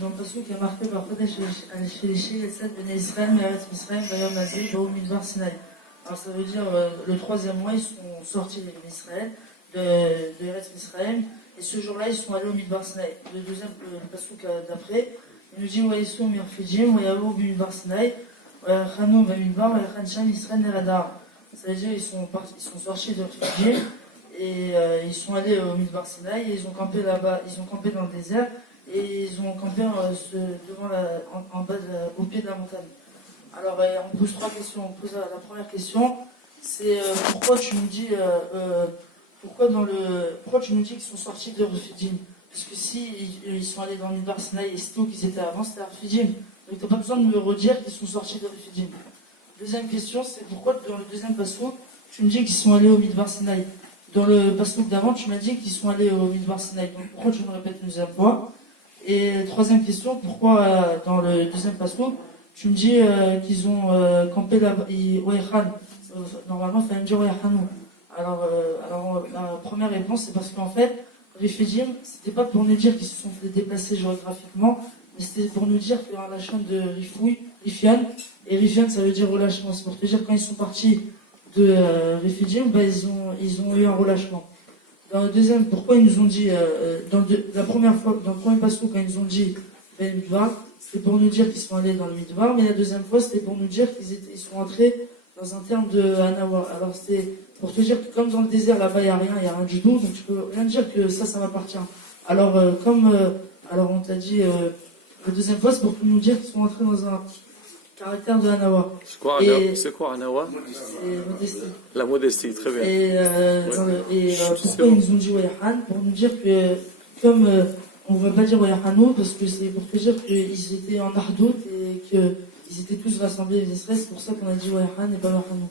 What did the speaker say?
dans le passage qui a marqué par Kodesh Shelishi, et celle de Israël, Meretz Misraël, Bayom Azé, Baou Midbar Sinaï. Alors ça veut dire le troisième mois, ils sont sortis d'Israël, de Eretz Misraël, et ce jour-là, ils sont allés au Midbar Sinaï. Le deuxième, le passage d'après, il nous dit Waïsou Mirfijim, Wayaou Midbar Sinaï, Wayachanou Bamidbar, Wayachancham Israël Neradar. Ça veut dire ils sont sortis de Refugim, et ils sont allés au Midbar Sinaï, et ils ont campé là-bas, ils ont campé dans le désert, et ils ont campé en bas, au pied de la montagne. Alors, on pose trois questions. On pose la première question, c'est pourquoi tu nous dis, pourquoi tu nous dis qu'ils sont sortis de Refidim? Parce que si ils sont allés dans le Midbar Sinaï et c'était où qu'ils étaient avant, c'était à Refidim. Donc, tu n'as pas besoin de me redire qu'ils sont sortis de Refidim. Deuxième question, c'est pourquoi dans le deuxième passouk, tu me dis qu'ils sont allés au Midbar Sinaï. Dans le passouk d'avant, tu m'as dit qu'ils sont allés au Midbar Sinaï. Donc, pourquoi tu me répètes une deuxième fois? Et troisième question, pourquoi dans le deuxième passouk, tu me dis qu'ils ont campé là-bas, normalement, il fallait me dire Wayachanou. Alors, la première réponse, c'est parce qu'en fait, Refidim, c'était pas pour nous dire qu'ils se sont fait déplacer géographiquement, mais c'était pour nous dire qu'il y a un relâchement de Rifian, et Rifian, ça veut dire relâchement. C'est pour te dire, quand ils sont partis de Refidim, ils ont eu un relâchement. Dans le deuxième, pourquoi ils nous ont dit, la première fois, dans le premier passage, quand ils nous ont dit Ben Midbar, c'était pour nous dire qu'ils sont allés dans le Midbar, mais la deuxième fois, c'était pour nous dire qu'ils sont entrés dans un terme de Hanawa. Alors, c'était pour te dire que comme dans le désert, là-bas, il n'y a rien du tout, donc tu peux rien dire que ça m'appartient. Alors, alors on t'a dit, la deuxième fois, c'est pour nous dire qu'ils sont entrés dans un caractère de Hanawa. C'est quoi Hanawa? C'est modestie. La modestie, très bien. Et pourquoi ils nous ont dit Wayahan? Pour nous dire que, comme on ne va pas dire Wayahanou, parce que c'est pour te dire qu'ils étaient en Ardout et qu'ils étaient tous rassemblés les Israël, c'est pour ça qu'on a dit Wayahan et pas Wayahanou.